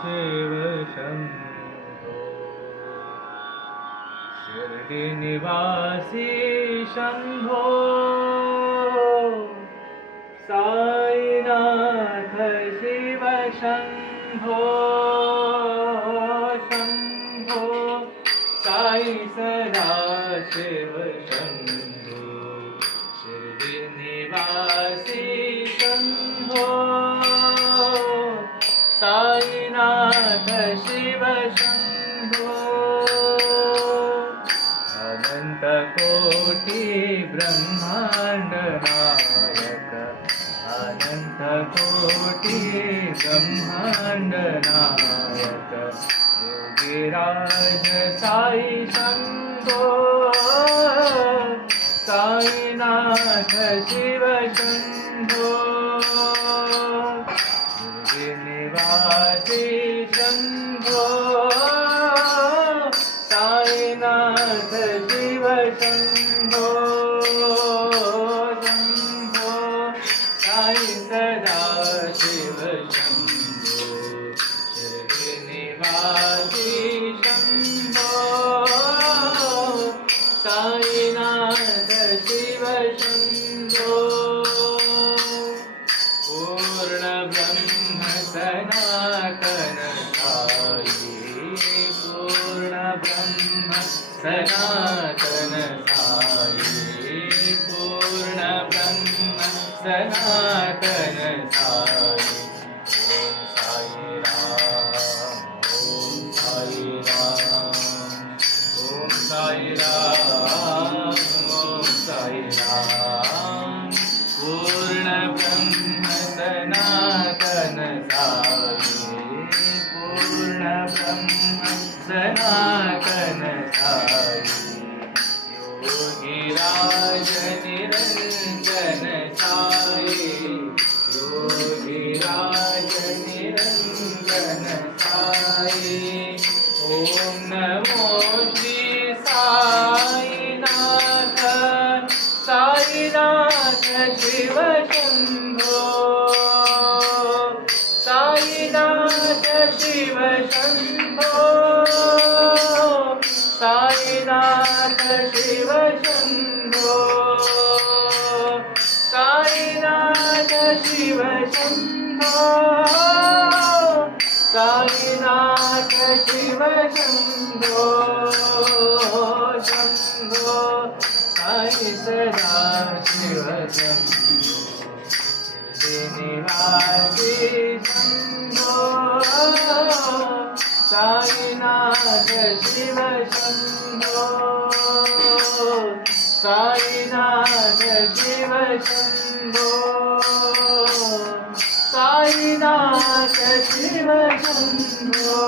शिव शम्भो शिर्डिनिवासी शम्भो साईनाथ शिव शम्भो शम्भो साई सदा शिव शम्भो शिर्डिनिवासी शम्भो साईनाथ शिव शम्भो अनन्तकोटि ब्रह्माण्ड नायक अनन्तकोटि ब्रह्माण्ड नायक योगिराज साई शम्भो साईनाथ शिव शम्भो निवासी शम्भो साईनाथ शिव शम्भो शम्भो साई सदा शिव शम्भो श्रीनिवासी शम्भो साईनाथ शिव शम्भो सनातन साई पूर्ण ब्रह्म सनातन साई। ओम साई राम ओम साई ओम साई राम ओम पूर्ण ब्रह्म सनातन साई। पूर्ण ब्रह्म सनातन योगिराज निरञ्जन साई योगिराज निरञ्जन साई ॐ नमो श्री साईनाथ साईनाथ शिव शम्भो साईनाथ शिव शम्भो साईनाथ शिव शम्भो साईनाथ शिव शम्भो साईनाथ शिव शम्भो शम्भो साई सदा शिव शम्भो श्रीनिवासी शम्भो साईनाथ शिव शम्भो साईनाथ शिव शम्भो साईनाथ शिव शम्भो